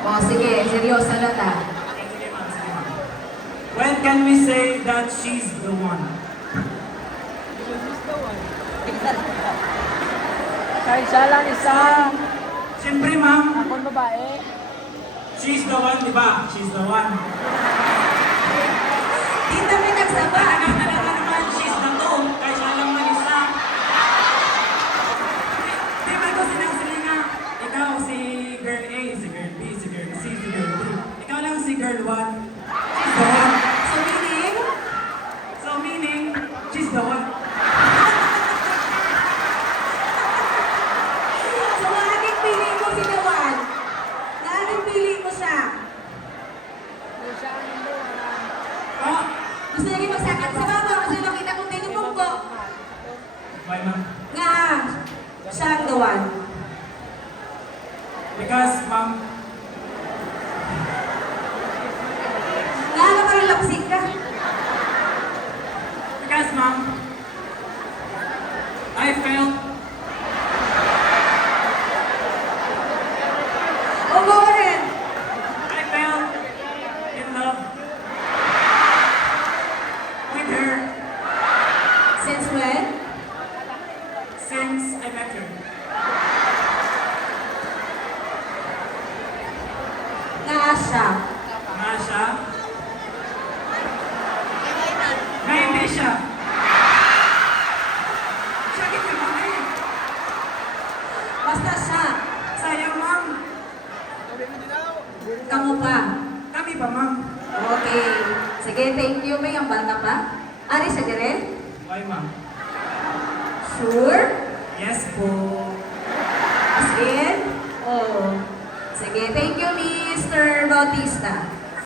O, sige, seryoso na ta. Sige, ma'am. Sige, ma'am. When can we say that she's the one? Kahit siya lang isa. Siyempre, ma'am. Akong babae. She's the one, di ba? She's the one. Dito may nagsaba. Talaga naman, she's the two. Kaya siya lang man isa. Di ba ko sinasabi nga, ikaw si girl A, si girl B, si girl C, si girl D. Ikaw lang si girl 1. She's the one. So, meaning, So meaning, she's the one. so maaaring pili mo si Dewan. Maaaring pili mo siya. Kung siya ang number one. Oh, Gusto niya magsakat sa mama kasi makita kong tinupong ko. why ma'am? Nga, siya ang Dewan. Because ma'am, Nga, nakarelapsik ka. because ma'am, I felt O, go ahead. I felt in love with her Since when? since I met her. Nga siya. Nga siya. Nga hindi siya. Siya kita ma'am eh. Basta siya. Sayang ma'am. Kamu pa. Kami pa ma'am. Okay. Sige, thank you. May ang bata pa? Ari, sige rin? Why ma'am? Sure? Yes po. As in? Oh. Sige, thank you, Mr. Bautista.